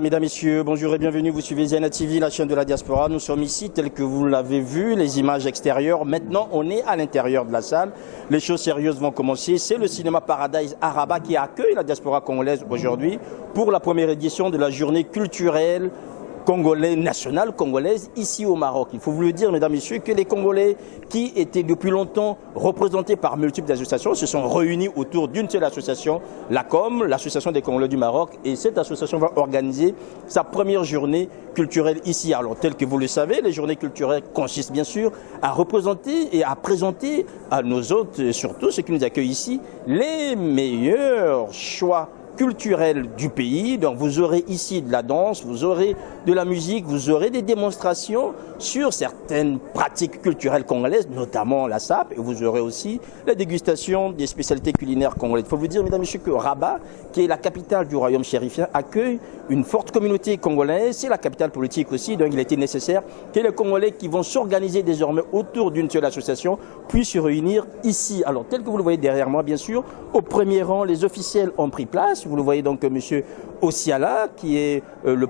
Voilà, mesdames, messieurs, bonjour et bienvenue. Vous suivez Ziana TV, la chaîne de la diaspora. Nous sommes ici, tel que vous l'avez vu, les images extérieures. Maintenant, on est à l'intérieur de la salle. Les choses sérieuses vont commencer. C'est le cinéma Paradise à Rabat qui accueille la diaspora congolaise aujourd'hui pour la première édition de la journée culturelle congolais, nationale congolaise, ici au Maroc. Il faut vous le dire, mesdames, messieurs, que les Congolais qui étaient depuis longtemps représentés par multiples associations se sont réunis autour d'une seule association, l'ACOM, l'Association des Congolais du Maroc, et cette association va organiser sa première journée culturelle ici. Alors, tel que vous le savez, les journées culturelles consistent bien sûr à représenter et à présenter à nos hôtes, surtout ceux qui nous accueillent ici, les meilleurs choix culturel du pays. Donc vous aurez ici de la danse, vous aurez de la musique, vous aurez des démonstrations sur certaines pratiques culturelles congolaises, notamment la SAP, et vous aurez aussi la dégustation des spécialités culinaires congolaises. Il faut vous dire, mesdames et messieurs, que Rabat, qui est la capitale du royaume chérifien, accueille une forte communauté congolaise. C'est la capitale politique aussi, donc il était nécessaire que les Congolais qui vont s'organiser désormais autour d'une seule association puissent se réunir ici. Alors, tel que vous le voyez derrière moi, bien sûr, au premier rang, les officiels ont pris place. Vous le voyez donc M. Osiala, qui est le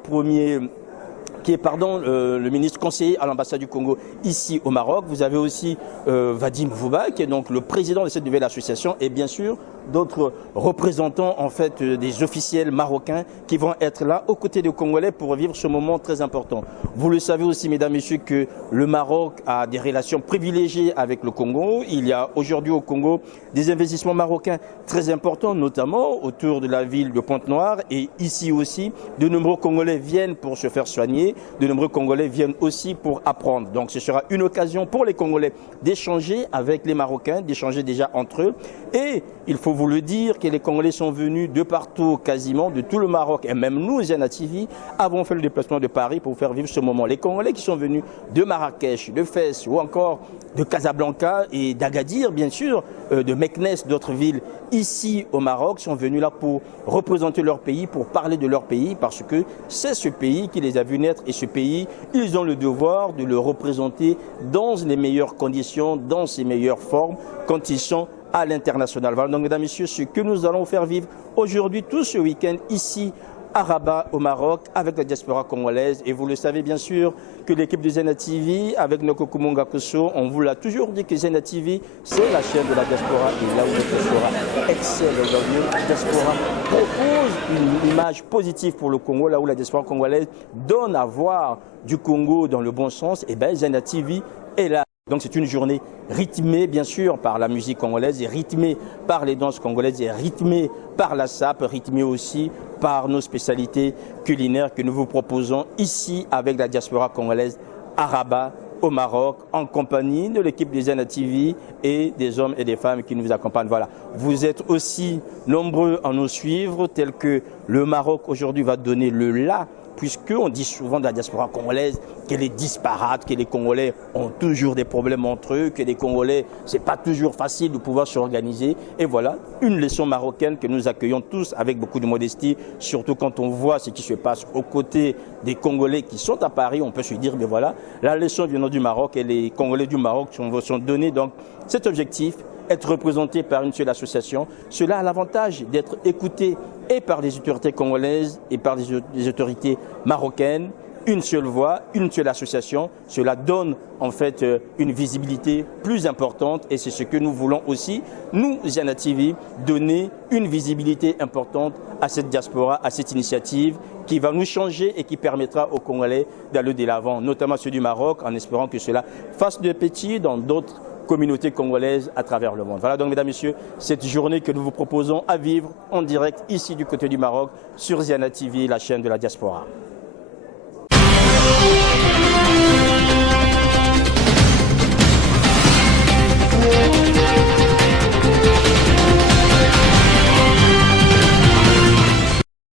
ministre conseiller à l'ambassade du Congo ici au Maroc. Vous avez aussi Vadim Vouba, qui est donc le président de cette nouvelle association, et bien sûr d'autres représentants en fait des officiels marocains qui vont être là aux côtés des Congolais pour vivre ce moment très important. Vous le savez aussi, mesdames et messieurs, que le Maroc a des relations privilégiées avec le Congo. Il y a aujourd'hui au Congo des investissements marocains très importants, notamment autour de la ville de Pointe-Noire, et ici aussi de nombreux Congolais viennent pour se faire soigner. De nombreux Congolais viennent aussi pour apprendre. Donc ce sera une occasion pour les Congolais d'échanger avec les Marocains, d'échanger déjà entre eux. Et il faut vous le dire que les Congolais sont venus de partout, quasiment de tout le Maroc. Et même nous, Ziana TV, avons fait le déplacement de Paris pour faire vivre ce moment. Les Congolais qui sont venus de Marrakech, de Fès ou encore de Casablanca et d'Agadir, bien sûr, de Meknès, d'autres villes ici au Maroc, sont venus là pour représenter leur pays, pour parler de leur pays, parce que c'est ce pays qui les a vus naître, et ce pays, ils ont le devoir de le représenter dans les meilleures conditions, dans ses meilleures formes, quand ils sont à l'international. Voilà donc, mesdames et messieurs, ce que nous allons faire vivre aujourd'hui, tout ce week-end, ici à Rabat, au Maroc, avec la diaspora congolaise. Et vous le savez bien sûr que l'équipe de Ziana TV, avec Noko Kumunga Kosso, on vous l'a toujours dit que Ziana TV, c'est la chaîne de la diaspora. Et là où la diaspora excelle aujourd'hui, la diaspora propose une image positive pour le Congo, là où la diaspora congolaise donne à voir du Congo dans le bon sens, et bien Ziana TV est là. Donc c'est une journée rythmée bien sûr par la musique congolaise, et rythmée par les danses congolaises, et rythmée par la SAP, rythmée aussi par nos spécialités culinaires que nous vous proposons ici avec la diaspora congolaise à Rabat, au Maroc, en compagnie de l'équipe de Ziana TV et des hommes et des femmes qui nous accompagnent. Voilà, vous êtes aussi nombreux à nous suivre, tel que le Maroc aujourd'hui va donner le là, puisqu'on dit souvent de la diaspora congolaise qu'elle est disparate, que les Congolais ont toujours des problèmes entre eux, que les Congolais, ce n'est pas toujours facile de pouvoir s'organiser. Et voilà, une leçon marocaine que nous accueillons tous avec beaucoup de modestie, surtout quand on voit ce qui se passe aux côtés des Congolais qui sont à Paris. On peut se dire, mais voilà, la leçon venant du Maroc, et les Congolais du Maroc sont donnés donc cet objectif, être représenté par une seule association. Cela a l'avantage d'être écouté et par les autorités congolaises et par les autorités marocaines. Une seule voix, une seule association, cela donne en fait une visibilité plus importante, et c'est ce que nous voulons aussi, nous, Ziana TV, donner une visibilité importante à cette diaspora, à cette initiative qui va nous changer et qui permettra aux Congolais d'aller de l'avant, notamment ceux du Maroc, en espérant que cela fasse de petits dans d'autres communautés congolaises à travers le monde. Voilà donc, mesdames et messieurs, cette journée que nous vous proposons à vivre en direct ici du côté du Maroc sur Ziana TV, la chaîne de la diaspora.